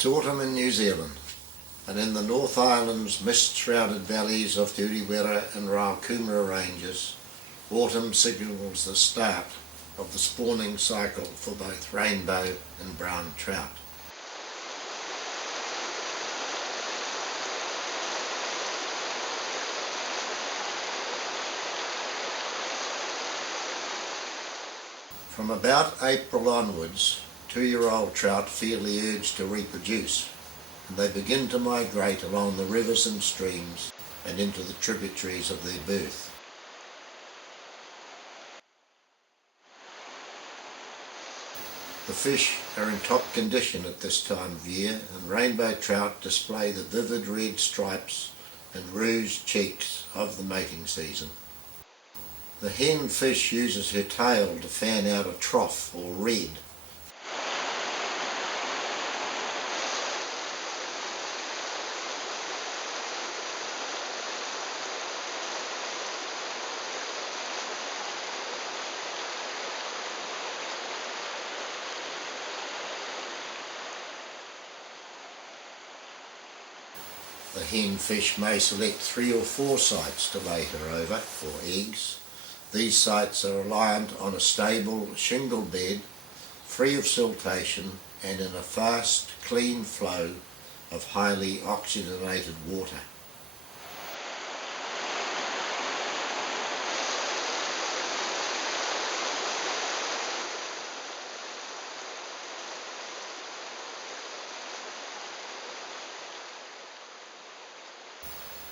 It's autumn in New Zealand, and in the North Island's mist-shrouded valleys of Te Urewera and Raukumara ranges, autumn signals the start of the spawning cycle for both rainbow and brown trout. From about April onwards, 2-year-old trout feel the urge to reproduce, and they begin to migrate along the rivers and streams and into the tributaries of their birth. The fish are in top condition at this time of year, and rainbow trout display the vivid red stripes and rouged cheeks of the mating season. The hen fish uses her tail to fan out a trough or reed. The hen fish may select 3 or 4 sites to lay her over for eggs. These sites are reliant on a stable shingle bed, free of siltation and in a fast, clean flow of highly oxygenated water.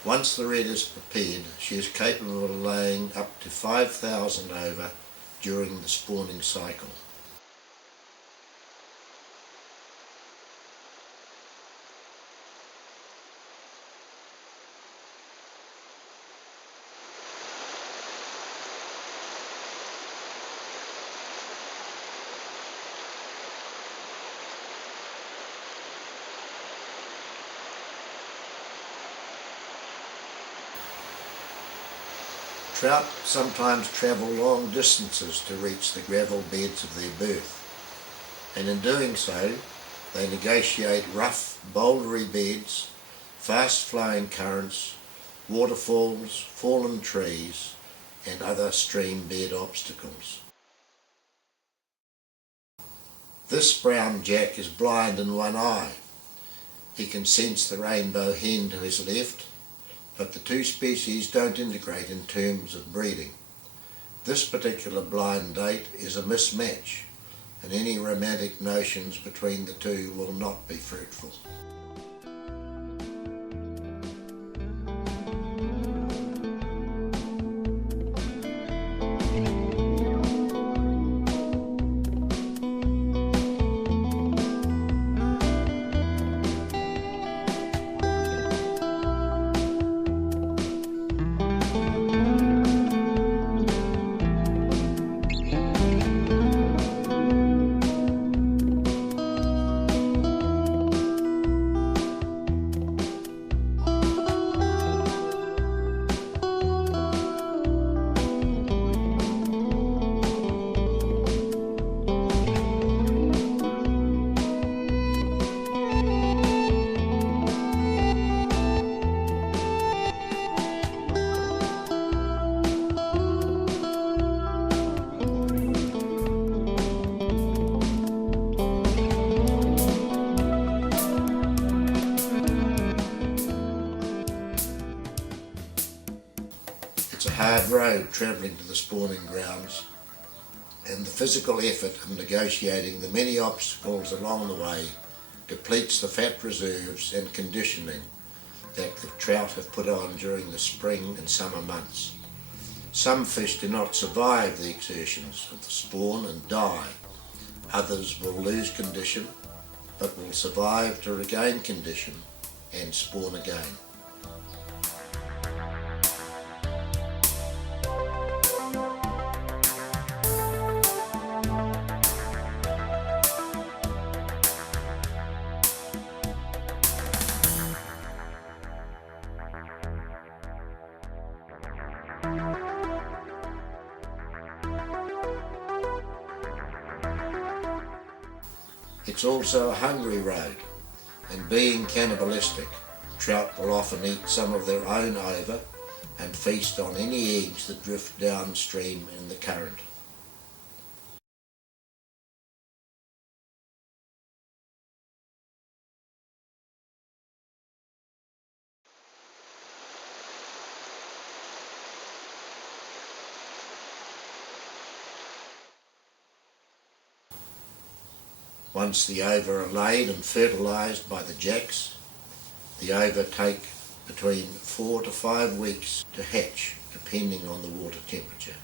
Once the red is prepared, she is capable of laying up to 5,000 ova during the spawning cycle. Trout sometimes travel long distances to reach the gravel beds of their birth, and in doing so they negotiate rough, bouldery beds, fast-flowing currents, waterfalls, fallen trees and other stream bed obstacles. This brown jack is blind in one eye. He can sense the rainbow hen to his left, but the two species don't integrate in terms of breeding. This particular blind date is a mismatch, and any romantic notions between the two will not be fruitful. It's a hard road travelling to the spawning grounds, and the physical effort of negotiating the many obstacles along the way depletes the fat reserves and conditioning that the trout have put on during the spring and summer months. Some fish do not survive the exertions of the spawn and die. Others will lose condition, but will survive to regain condition and spawn again. It's also a hungry road, and being cannibalistic, trout will often eat some of their own ova and feast on any eggs that drift downstream in the current. Once the ova are laid and fertilised by the jacks, the ova take between 4 to 5 weeks to hatch, depending on the water temperature.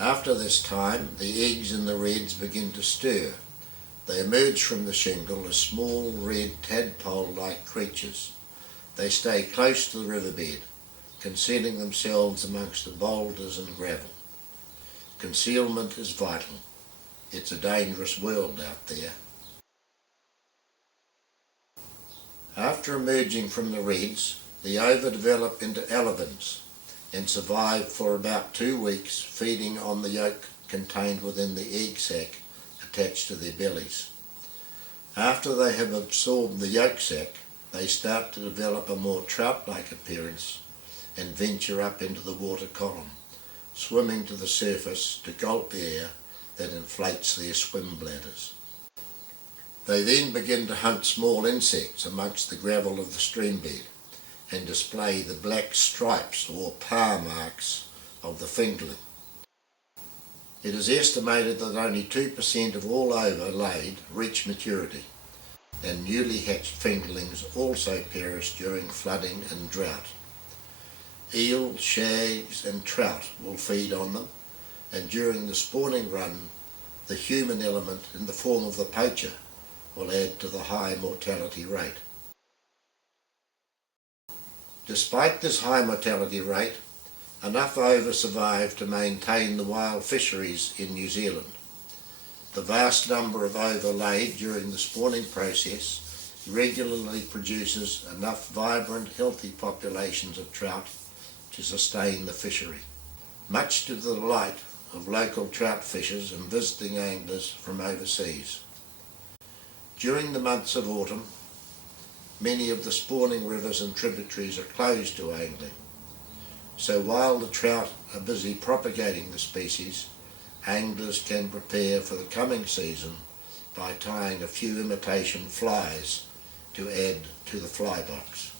After this time, the eggs in the reds begin to stir. They emerge from the shingle as small red tadpole-like creatures. They stay close to the riverbed, concealing themselves amongst the boulders and gravel. Concealment is vital. It's a dangerous world out there. After emerging from the reds, the ova develop into alevins and survive for about 2 weeks, feeding on the yolk contained within the egg sac attached to their bellies. After they have absorbed the yolk sac, they start to develop a more trout-like appearance and venture up into the water column, swimming to the surface to gulp the air that inflates their swim bladders. They then begin to hunt small insects amongst the gravel of the stream bed and display the black stripes or paw marks of the fingerling. It is estimated that only 2% of all ova laid reach maturity, and newly hatched fingerlings also perish during flooding and drought. Eels, shags and trout will feed on them, and during the spawning run, the human element in the form of the poacher will add to the high mortality rate. Despite this high mortality rate, enough ova survive to maintain the wild fisheries in New Zealand. The vast number of ova laid during the spawning process regularly produces enough vibrant, healthy populations of trout to sustain the fishery, much to the delight of local trout fishers and visiting anglers from overseas. During the months of autumn, many of the spawning rivers and tributaries are closed to angling. So while the trout are busy propagating the species, anglers can prepare for the coming season by tying a few imitation flies to add to the fly box.